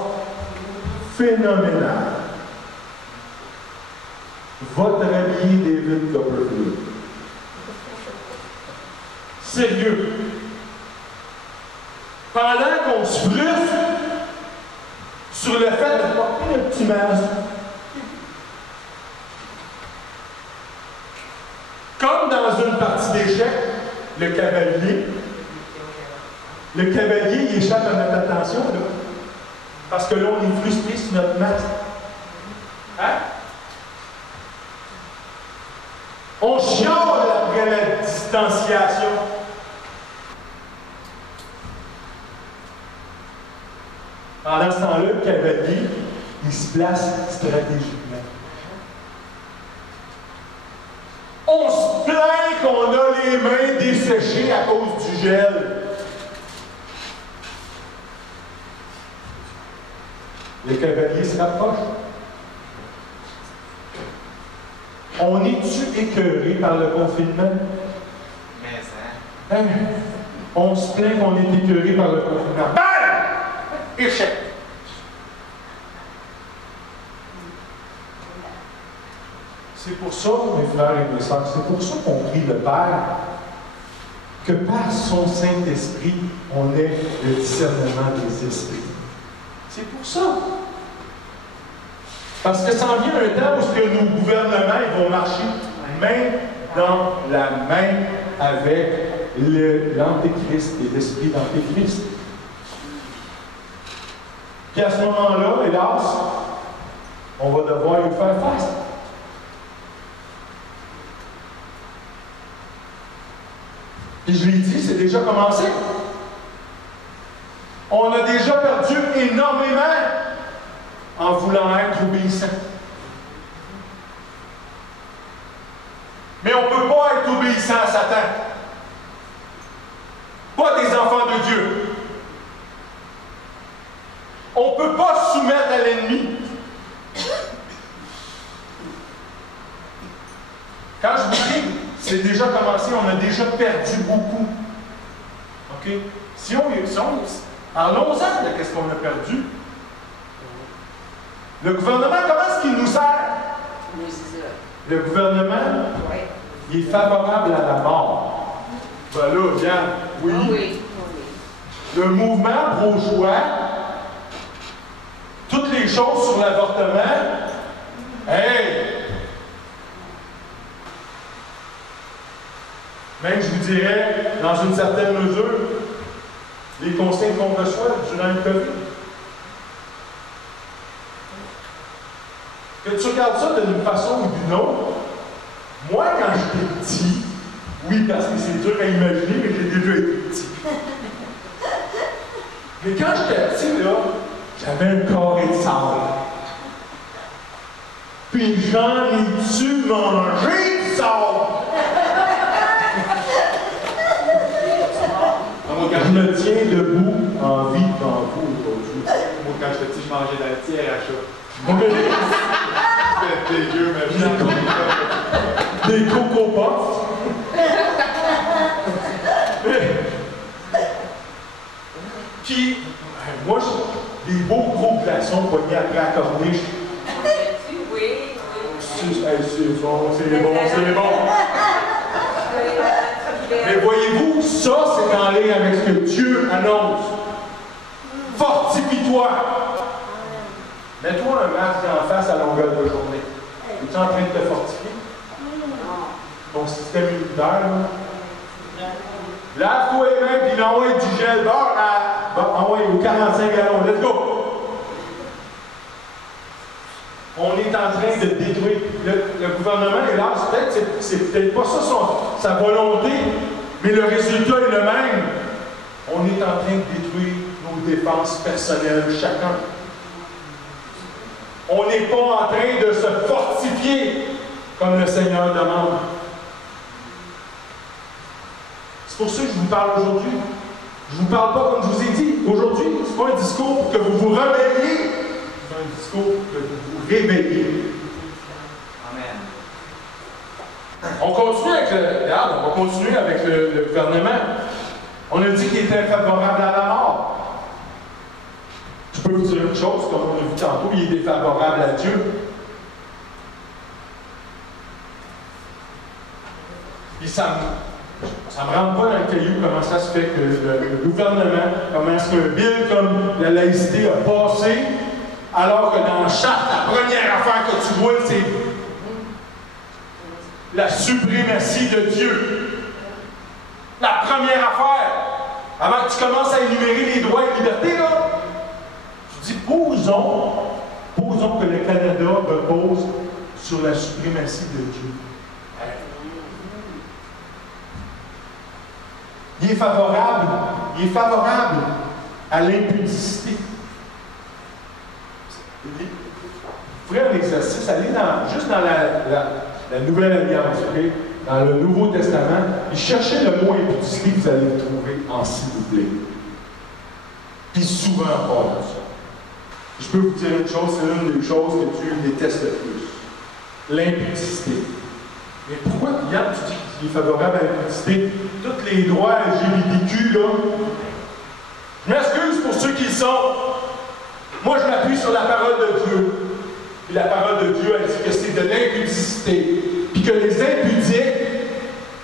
phénoménal. Votre ami David Copperfield. Sérieux. Pendant qu'on se frustre sur le fait de porter un petit masque, comme dans une partie d'échecs, le cavalier, il échappe à notre attention, là. Parce que là, on est frustré sur notre masque. Hein? On chiale après la distanciation. Pendant ce temps-là, le cavalier, il se place stratégiquement. On se plaint qu'on a les mains desséchées à cause du gel. Le cavalier se rapproche. On est-tu écœuré par le confinement? Mais ça. Hein? On se plaint qu'on est écœuré par le confinement. Bam! Échec! C'est pour ça, mes frères et mes sœurs, c'est pour ça qu'on prie le Père, que par son Saint-Esprit, on ait le discernement des esprits. C'est pour ça. Parce que ça en vient un temps où nos gouvernements ils vont marcher main dans la main avec l'Antéchrist et l'esprit d'Antéchrist. Puis à ce moment-là, hélas, on va devoir lui faire face. Puis je l'ai dit, c'est déjà commencé. On a déjà perdu énormément en voulant être obéissant. Mais on ne peut pas être obéissant à Satan. Pas des enfants de Dieu. On ne peut pas se soumettre à l'ennemi. Quand je vous dis, c'est déjà commencé, on a déjà perdu beaucoup. OK? Parlons-en de ce qu'on a perdu. Le gouvernement, comment est-ce qu'il nous sert? Le gouvernement, il est favorable à la mort. Ben là, viens, oui. Le mouvement pro-choix, toutes les choses sur l'avortement, hey! Même, je vous dirais, dans une certaine mesure, les consignes qu'on reçoit durant le COVID. Que tu regardes ça d'une façon ou d'une autre, moi, quand j'étais petit, oui, parce que c'est dur à imaginer, mais j'ai déjà été petit. Mais quand j'étais petit, là, j'avais un carré de sable. Puis j'en ai-tu mangé du sable? Je me tiens debout en vie devant vous aujourd'hui. Moi, quand j'étais petit, je mangeais de la tière à chat. C'était dégueu, mais des Coco Puffs. Puis, moi, des beaux gros glaçons poignés après à corniche. Oui. C'est bon, c'est bon. Mais voyez-vous, ça, c'est en lien avec ce que Dieu annonce. Fortifie-toi. Mets-toi un masque en face à longueur de journée. Es-tu en train de te fortifier? Ton système immunitaire, là. Lave-toi les mains, puis envoie du gel d'or envoie aux 45 gallons. Let's go! On est en train de détruire. Le gouvernement, hélas, peut-être, c'est peut-être pas ça sa volonté, mais le résultat est le même. On est en train de détruire nos dépenses personnelles, chacun. On n'est pas en train de se fortifier comme le Seigneur demande. C'est pour ça que je vous parle aujourd'hui. Je ne vous parle pas comme je vous ai dit. Aujourd'hui, ce n'est pas un discours pour que vous vous rebelliez. C'est un discours pour que vous vous réveillez. Amen. On continue avec le gouvernement. On a dit qu'il était favorable à la mort. Je peux vous dire une chose, comme on a vu tantôt, il est défavorable à Dieu. Et ça me rentre pas dans le caillou comment ça se fait que le gouvernement, comment est-ce qu'un bill comme la laïcité a passé, alors que dans la charte, la première affaire que tu vois, c'est la suprématie de Dieu. La première affaire, avant que tu commences à énumérer les droits et libertés, là, tu dis, posons que le Canada repose sur la suprématie de Dieu. Il est favorable à l'impudicité. Vous ferez un exercice, allez juste dans la Nouvelle Alliance, okay? Dans le Nouveau Testament, et cherchez le mot impudicité, vous allez le trouver en s'il vous plaît. Puis souvent encore ça. Je peux vous dire une chose, c'est l'une des choses que Dieu déteste le plus. L'impudicité. Mais pourquoi, Yann, tu dis qu'il est favorable à l'impudicité? Tous les droits LGBTQ, là. Je m'excuse pour ceux qui le sont. Moi, je m'appuie sur la parole de Dieu. Et la parole de Dieu, elle dit que c'est de l'impudicité. Puis que les impudiques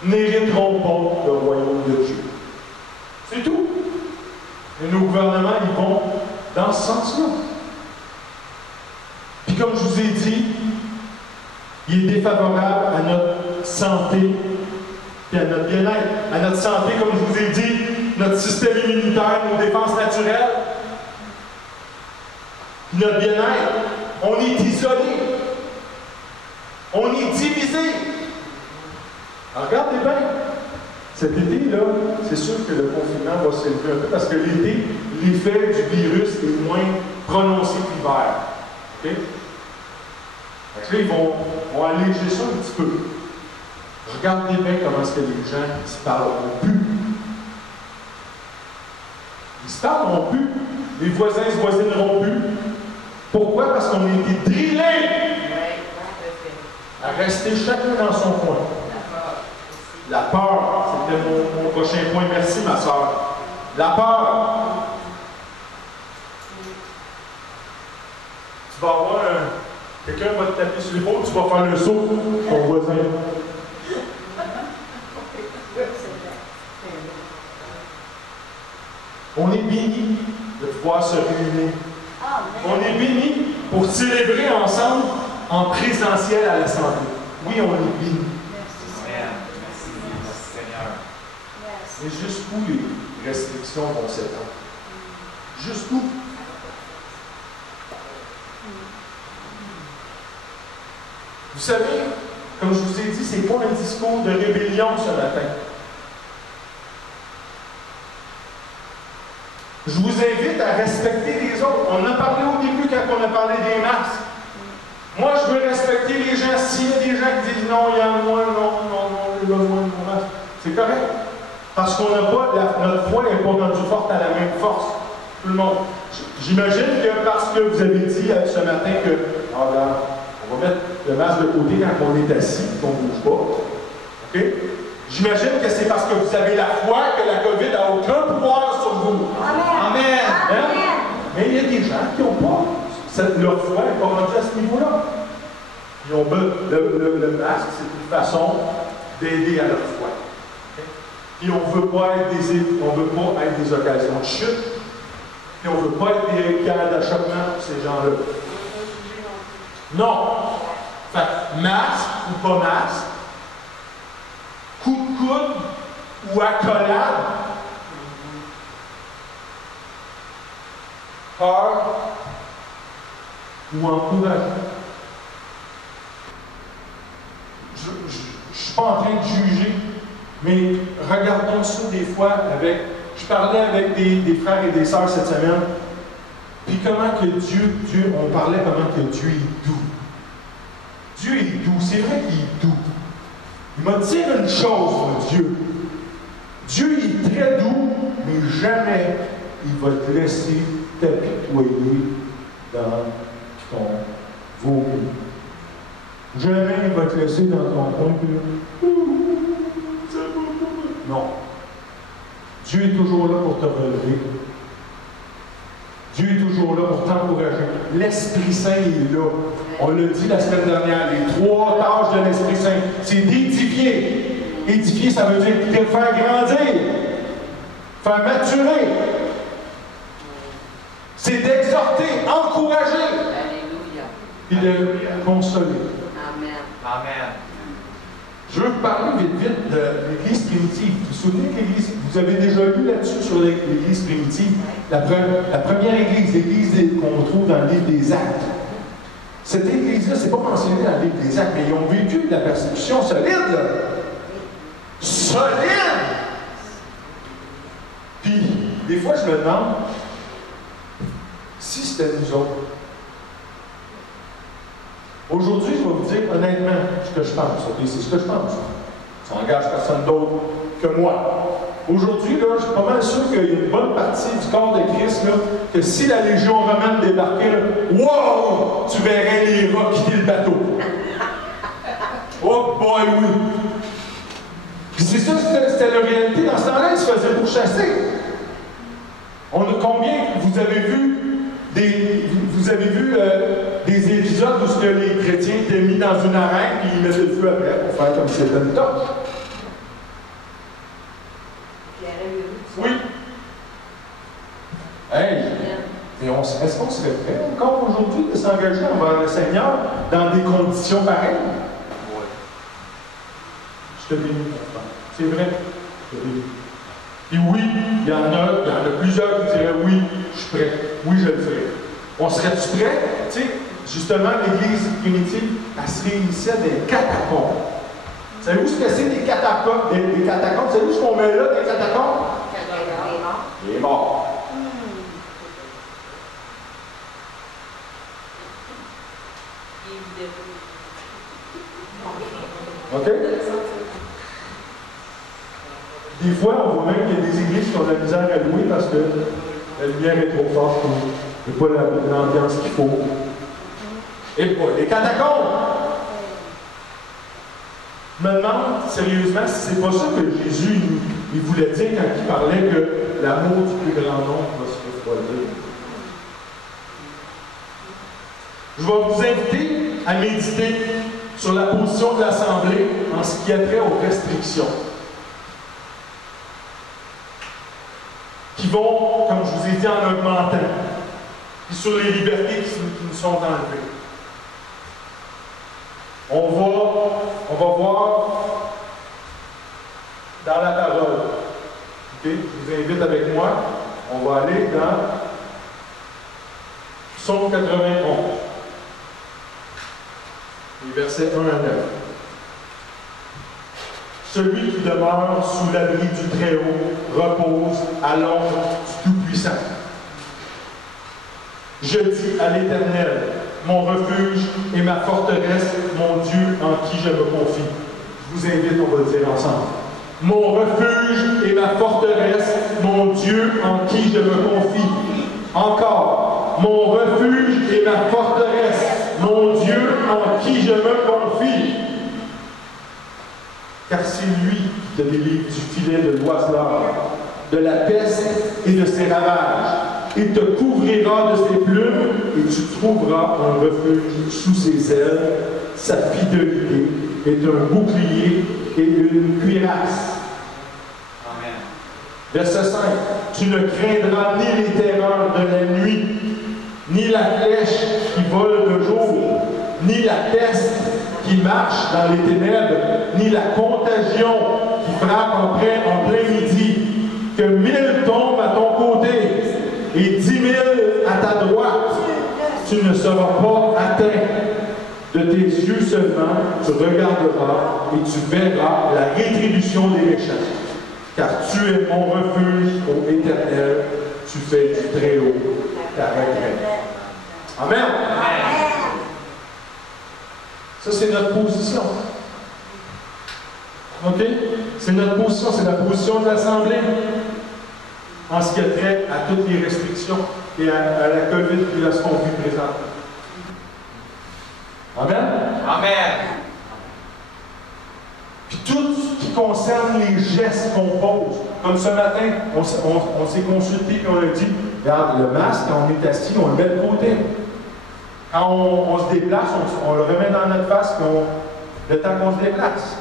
n'hériteront pas le royaume de Dieu. C'est tout. Et nos gouvernements, ils vont dans ce sens-là. Puis comme je vous ai dit, il est défavorable à notre santé et à notre bien-être. À notre santé, comme je vous ai dit, notre système immunitaire, nos défenses naturelles. Puis notre bien-être. On est isolé. On est divisé. Alors, regardez bien. Cet été-là, c'est sûr que le confinement va s'élever un peu parce que l'été, l'effet du virus est moins prononcé que l'hiver. OK? Donc là, ils vont alléger ça un petit peu. Regardez bien comment est-ce que les gens ne se parleront plus. Ils ne se parleront plus. Les voisins ne se voisineront plus. Pourquoi? Parce qu'on a été drillés à rester chacun dans son coin. La peur, c'était mon prochain point. Merci, ma soeur. La peur. Tu vas avoir quelqu'un va te taper sur l'épaule, tu vas faire le saut, ton voisin. On est bénis de pouvoir se réunir. On est bénis pour célébrer ensemble en présentiel à l'Assemblée. Oui, on est bénis. Mais jusqu'où les restrictions vont s'étendre? Jusqu'où? Vous savez, comme je vous ai dit, c'est pas un discours de rébellion ce matin. Je vous invite à respecter les autres. On en a parlé au début quand on a parlé des masques. Moi, je veux respecter les gens. S'il y a des gens qui disent non, il y a moi, non, j'ai besoin de mon masque, c'est correct. Parce qu'on n'a pas, notre foi n'est pas rendue forte à la même force. Tout le monde. J'imagine que parce que vous avez dit ce matin que, regarde, on va mettre le masque de côté quand on est assis et qu'on ne bouge pas. OK? J'imagine que c'est parce que vous avez la foi que la COVID n'a aucun pouvoir sur vous. Amen. Amen. Amen. Mais il y a des gens qui n'ont pas. Leur foi n'est pas rendue à ce niveau-là. Ils ont le masque, c'est une façon d'aider à leur foi. Et on ne veut pas être des occasions de chute. Et on ne veut pas être des cas d'achoppement pour ces gens-là. Non. Fait masque ou pas masque, coup de coude ou accolade, peur ou encouragement. Je ne suis pas en train de juger. Mais regardons ça des fois avec... Je parlais avec des frères et des sœurs cette semaine, puis comment que Dieu, on parlait comment que Dieu est doux. Dieu est doux, c'est vrai qu'il est doux. Il m'a dit une chose, mon Dieu. Dieu est très doux, mais jamais il va te laisser t'apitoyer dans ton vomi. Jamais il va te laisser dans ton coin, puis non. Dieu est toujours là pour te relever. Dieu est toujours là pour t'encourager. L'Esprit Saint est là. On l'a dit la semaine dernière, les 3 tâches de l'Esprit Saint, c'est d'édifier. Édifier, ça veut dire de faire grandir, faire maturer. C'est d'exhorter, encourager. Alléluia. Et de consoler. Amen. Amen. Je veux vous parler vite de l'Église primitive. Vous vous souvenez que l'Église, vous avez déjà lu là-dessus sur l'Église primitive, la première Église, l'Église qu'on trouve dans le livre des Actes. Cette Église-là, c'est pas mentionné dans le livre des Actes, mais ils ont vécu de la persécution solide, là. Solide! Puis, des fois, je me demande si c'était nous autres. Aujourd'hui, je vais vous dire honnêtement ce que je pense. Okay? C'est ce que je pense. Ça n'engage personne d'autre que moi. Aujourd'hui, là, je suis pas mal sûr qu'il y a une bonne partie du corps de Christ, là, que si la Légion romaine débarquait, là, wow! Tu verrais les rats quitter le bateau. Oh Oh boy, oui! Puis c'est ça, c'était la réalité. Dans ce temps-là, ils se faisaient pourchasser. Combien vous avez vu des épisodes où les chrétiens étaient mis dans une arène et ils mettaient le feu après pour faire comme si c'était une torche? Oui. Hey! Et est-ce qu'on serait prêt encore aujourd'hui de s'engager envers le Seigneur dans des conditions pareilles? Oui. Je te bénis, mon frère. C'est vrai. Je te bénis. Et oui, il y en a plusieurs qui diraient oui, je suis prêt. Oui, je le ferai. On serait-tu prêt? Tu sais, justement, l'Église primitive, elle se réunissait des catacombes. Savez-vous ce que c'est des catacombes? Des catacombes? Savez-vous ce qu'on met là, des catacombes? Il est mort. OK? Des fois, on voit même qu'il y a des églises qui ont de la misère à louer parce que la lumière est trop forte ou il n'y a pas l'ambiance qu'il faut. Et pas les catacombes! Je me demande sérieusement si c'est pas ça que Jésus il voulait dire quand il parlait que l'amour du plus grand nombre va se refroidir. Je vais vous inviter à méditer sur la position de l'Assemblée en ce qui a trait aux restrictions. Qui vont, comme je vous ai dit, en augmentant. Et sur les libertés qui nous sont enlevées. On va voir dans la parole. Okay? Je vous invite avec moi. On va aller dans Psaume 91. Les versets 1 à 9. Celui qui demeure sous l'abri du Très-Haut repose à l'ombre du Tout-Puissant. Je dis à l'Éternel, mon refuge et ma forteresse, mon Dieu en qui je me confie. Je vous invite, on va le dire ensemble. Mon refuge et ma forteresse, mon Dieu en qui je me confie. Encore, mon refuge et ma forteresse, mon Dieu en qui je me confie. Car c'est lui qui te délivre du filet de l'oiseleur, de la peste et de ses ravages. Il te couvrira de ses plumes et tu trouveras un refuge sous ses ailes. Sa fidélité est un bouclier et une cuirasse. Amen. Verset 5. Tu ne craindras ni les terreurs de la nuit, ni la flèche qui vole de jour, ni la peste qui marche dans les ténèbres, ni la contagion qui frappe en plein midi. Que 1000 tombent à ton côté et 10 000 à ta droite, tu ne seras pas atteint. De tes yeux seulement, tu regarderas et tu verras la rétribution des méchants. Car tu es mon refuge, ô Éternel, tu fais du Très-Haut ta retraite. Amen. Ça, c'est notre position. OK? C'est notre position, c'est la position de l'Assemblée en ce qui a trait à toutes les restrictions et à la COVID et à ce qu'on vit présentement. Amen? Amen. Puis tout ce qui concerne les gestes qu'on pose, comme ce matin, on s'est consulté et on a dit, regarde, le masque, quand on est assis, on le met de côté. Quand on se déplace, on le remet dans notre face le temps qu'on se déplace.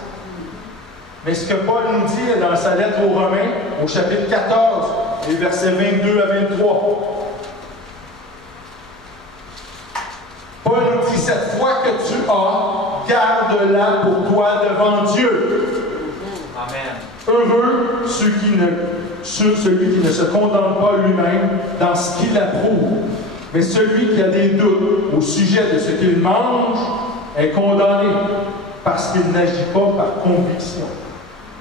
Mais ce que Paul nous dit dans sa lettre aux Romains, au chapitre 14, les versets 22 à 23. Paul nous dit, cette foi que tu as, garde-la pour toi devant Dieu. Amen. Heureux celui qui ne se condamne pas lui-même dans ce qu'il approuve, mais celui qui a des doutes au sujet de ce qu'il mange est condamné parce qu'il n'agit pas par conviction.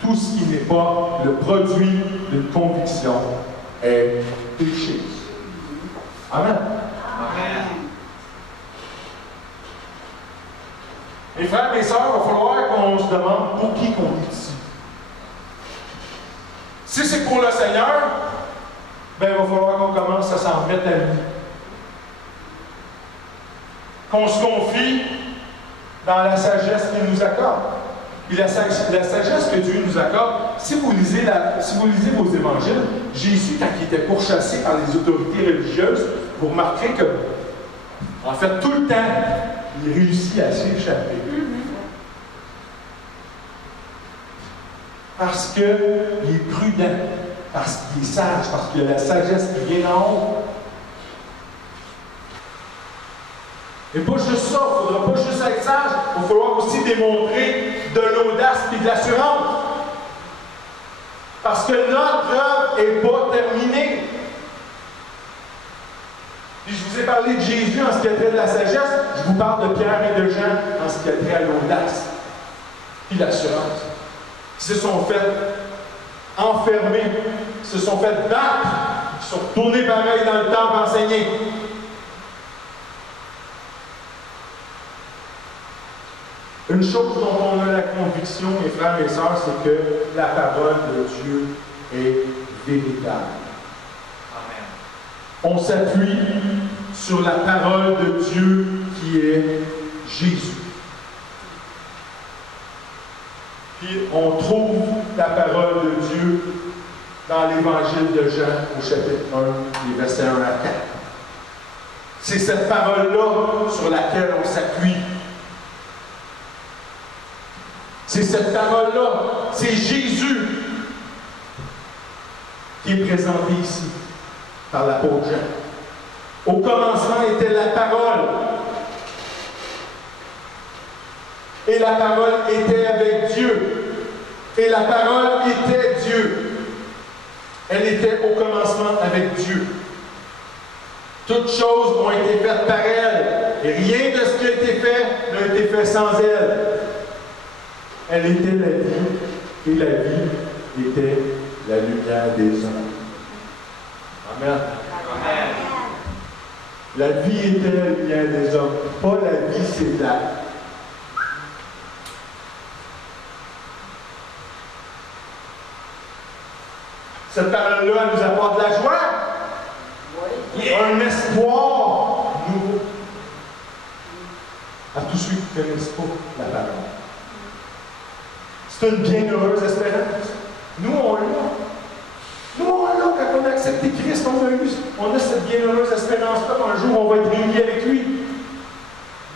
Tout ce qui n'est pas le produit d'une conviction est péché. Amen. Amen. Mes frères, mes sœurs, il va falloir qu'on se demande pour qui qu'on est ici. Si c'est pour le Seigneur, ben il va falloir qu'on commence à s'en remettre à lui. Qu'on se confie dans la sagesse qu'il nous accorde. Puis la sagesse que Dieu nous accorde, si vous lisez vos évangiles, Jésus, quand il était pourchassé par les autorités religieuses, vous remarquerez que, en fait, tout le temps, il réussit à s'échapper. Parce qu'il est prudent, parce qu'il est sage, parce qu'il a la sagesse qui vient d'en haut. Et pas juste ça, il ne faudra pas juste être sage, il va falloir aussi démontrer de l'audace et de l'assurance. Parce que notre œuvre n'est pas terminée. Puis je vous ai parlé de Jésus en ce qui a trait de la sagesse, je vous parle de Pierre et de Jean en ce qui a trait à l'audace et l'assurance. Ils se sont fait enfermer, ils se sont fait battre, ils sont retournés pareil dans le temple enseigner. Une chose dont on a la conviction, mes frères et sœurs, c'est que la parole de Dieu est véritable. Amen. On s'appuie sur la parole de Dieu qui est Jésus. Puis on trouve la parole de Dieu dans l'Évangile de Jean au chapitre 1, les versets 1 à 4. C'est cette parole-là sur laquelle on s'appuie. C'est cette parole-là, c'est Jésus qui est présenté ici par l'apôtre Jean. Au commencement était la parole. Et la parole était avec Dieu. Et la parole était Dieu. Elle était au commencement avec Dieu. Toutes choses ont été faites par elle. Et rien de ce qui a été fait n'a été fait sans elle. Elle était la vie, et la vie était la lumière des hommes. Amen. Amen. La vie était la lumière des hommes. Pas la vie, c'est la. Cette parole-là, elle nous apporte de la joie. Un espoir nouveau. À tous ceux qui ne connaissent pas la parole. C'est une bienheureuse espérance. Nous, on l'a. Nous, on l'a. Quand on a accepté Christ, on a cette bienheureuse espérance-là qu'un jour, on va être réunis avec lui.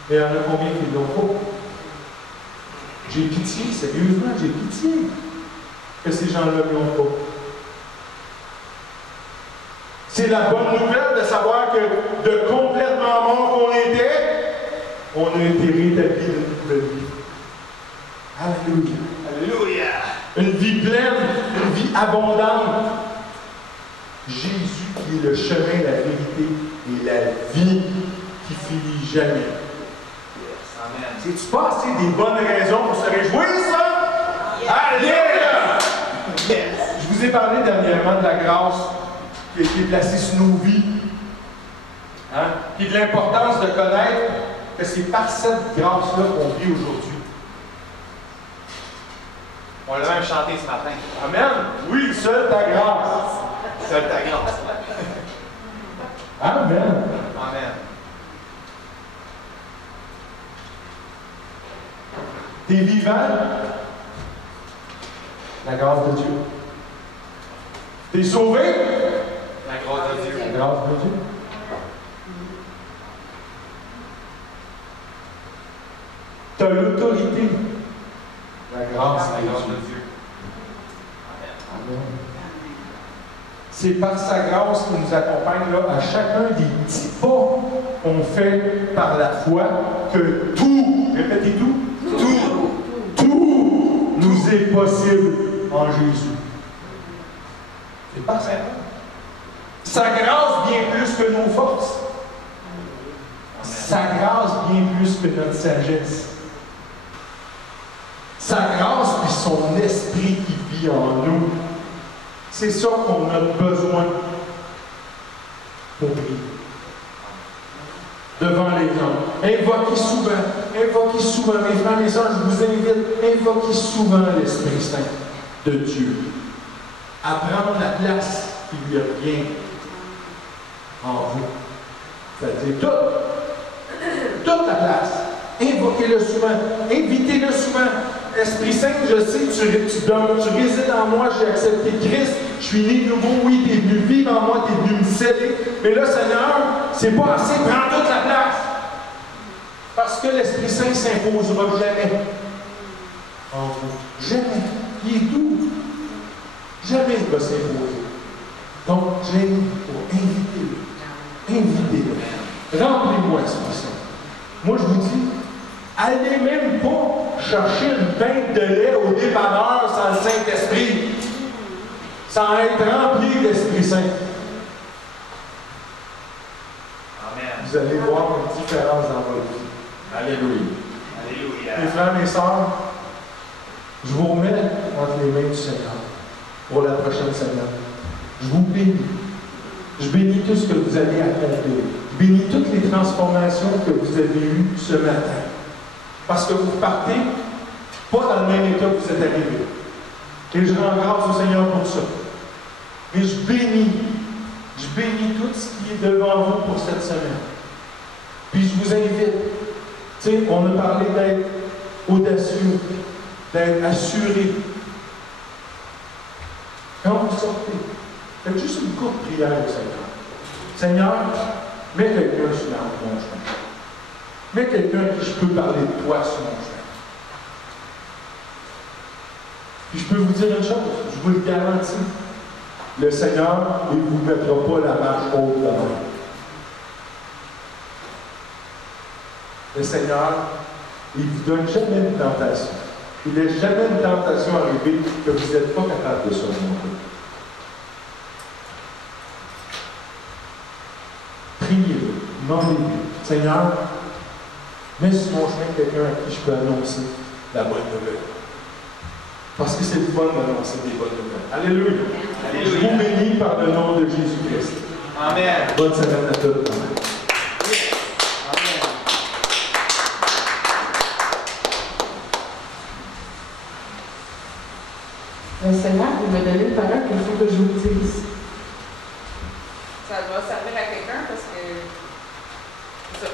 Mais il y en a combien qui ne l'ont pas? J'ai pitié, sérieusement, j'ai pitié que ces gens-là ne l'ont pas. C'est la bonne nouvelle de savoir que de complètement mort qu'on était, on a été rétabli d'une nouvelle vie. Alléluia. Alléluia. Une vie pleine, une vie abondante. Jésus qui est le chemin, la vérité et la vie qui finit jamais. Yes. Amen. C'est-tu pas assez des bonnes raisons pour se réjouir, ça? Yes. Alléluia! Yes. Je vous ai parlé dernièrement de la grâce qui a été placée sur nos vies. Hein? Puis de l'importance de connaître que c'est par cette grâce-là qu'on vit aujourd'hui. On l'a même chanté ce matin. Amen. Oui, seule ta grâce. Seule ta grâce. Amen. Amen. T'es vivant, la grâce de Dieu. T'es sauvé, La grâce de Dieu. la grâce de Dieu. T'as l'autorité, la grâce La de grâce Dieu. de Dieu. Amen. C'est par sa grâce qui nous accompagne là, à chacun des petits pas qu'on fait par la foi que tout, répétez tout nous est possible en Jésus. C'est pas ça. Sa grâce bien plus que nos forces. Sa grâce bien plus que notre sagesse. Sa grâce puis son esprit qui vit en nous. C'est ça qu'on a besoin pour prier. Devant les hommes. Invoquez souvent, mes frères, mes sœurs, je vous invite, invoquez souvent l'Esprit Saint de Dieu. À prendre la place qui lui revient en vous. C'est-à-dire toute la place. Invoquez-le souvent, invitez-le souvent. Esprit Saint, je sais que tu résides en moi, j'ai accepté Christ, je suis né nouveau, oui, tu es venu vivre en moi, tu es venu me sceller. Mais là, Seigneur, c'est pas assez, prends toute la place. Parce que l'Esprit Saint ne s'imposera jamais en vous. Jamais. Il est doux. Jamais il va s'imposer. Donc, j'ai pour inviter-le. Invitez-le. Remplis-moi, Esprit Saint. Moi, je vous dis, allez même pas chercher une pinte de lait au dépanneur sans le Saint-Esprit, sans être rempli d'Esprit Saint. Amen. Vous allez voir une différence dans votre vie. Alléluia. Alléluia. Mes frères et sœurs, je vous remets entre les mains du Seigneur pour la prochaine semaine. Je vous bénis. Je bénis tout ce que vous allez accomplir. Je bénis toutes les transformations que vous avez eues ce matin. Parce que vous partez pas dans le même état que vous êtes arrivé. Et je rends grâce au Seigneur pour ça. Mais je bénis tout ce qui est devant vous pour cette semaine. Puis je vous invite. Tu sais, on a parlé d'être audacieux, d'être assuré. Quand vous sortez, faites juste une courte prière au Seigneur. Seigneur, mets quelqu'un sur mon chemin. Mets quelqu'un à qui je peux parler de toi sur mon chemin. Puis je peux vous dire une chose, je vous le garantis. Le Seigneur, il ne vous mettra pas la marche haute devant. Le Seigneur, il ne vous donne jamais une tentation. Il ne laisse jamais une tentation arriver que vous n'êtes pas capable de surmonter. Priez-le, demandez-lui. Seigneur, mets sur mon chemin quelqu'un à qui je peux annoncer la bonne nouvelle. Parce que c'est le fun d'annoncer des bonnes nouvelles. Alléluia. Alléluia. Je vous bénis par le nom de Jésus-Christ. Amen. Bonne semaine à tous. Le Seigneur, il m'a donné une parole qu'il faut que je vous dise. Ça doit servir à quelqu'un parce que. C'est ça.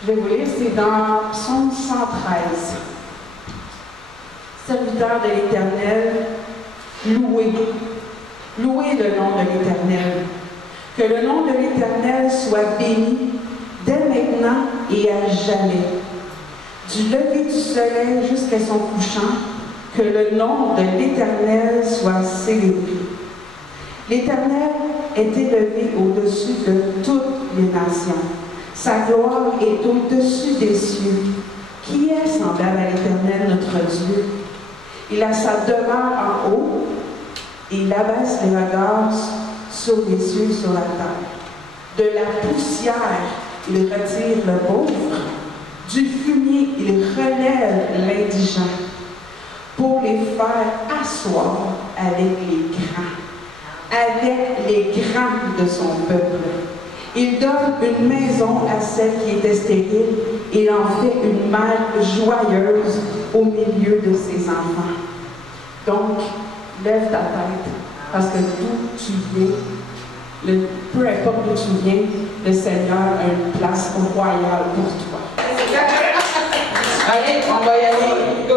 Je vais vous lire, c'est dans Psaume 113. Serviteur de l'Éternel, louez. Louez le nom de l'Éternel. Que le nom de l'Éternel soit béni dès maintenant et à jamais. Du lever du soleil jusqu'à son couchant, que le nom de l'Éternel soit célébré. L'Éternel est élevé au-dessus de toutes les nations. Sa gloire est au-dessus des cieux. Qui est semblable à l'Éternel, notre Dieu? Il a sa demeure en haut, et il abaisse les regards sur les cieux, sur la terre. De la poussière, il retire le pauvre. Du fumier, il relève l'indigent pour les faire asseoir avec les grands de son peuple. Il donne une maison à celle qui était stérile. Il en fait une mère joyeuse au milieu de ses enfants. Donc, lève ta tête, parce que d'où tu viens, peu importe d'où tu viens, le Seigneur a une place royale pour toi. Allez, on va y aller. Go!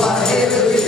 Whatever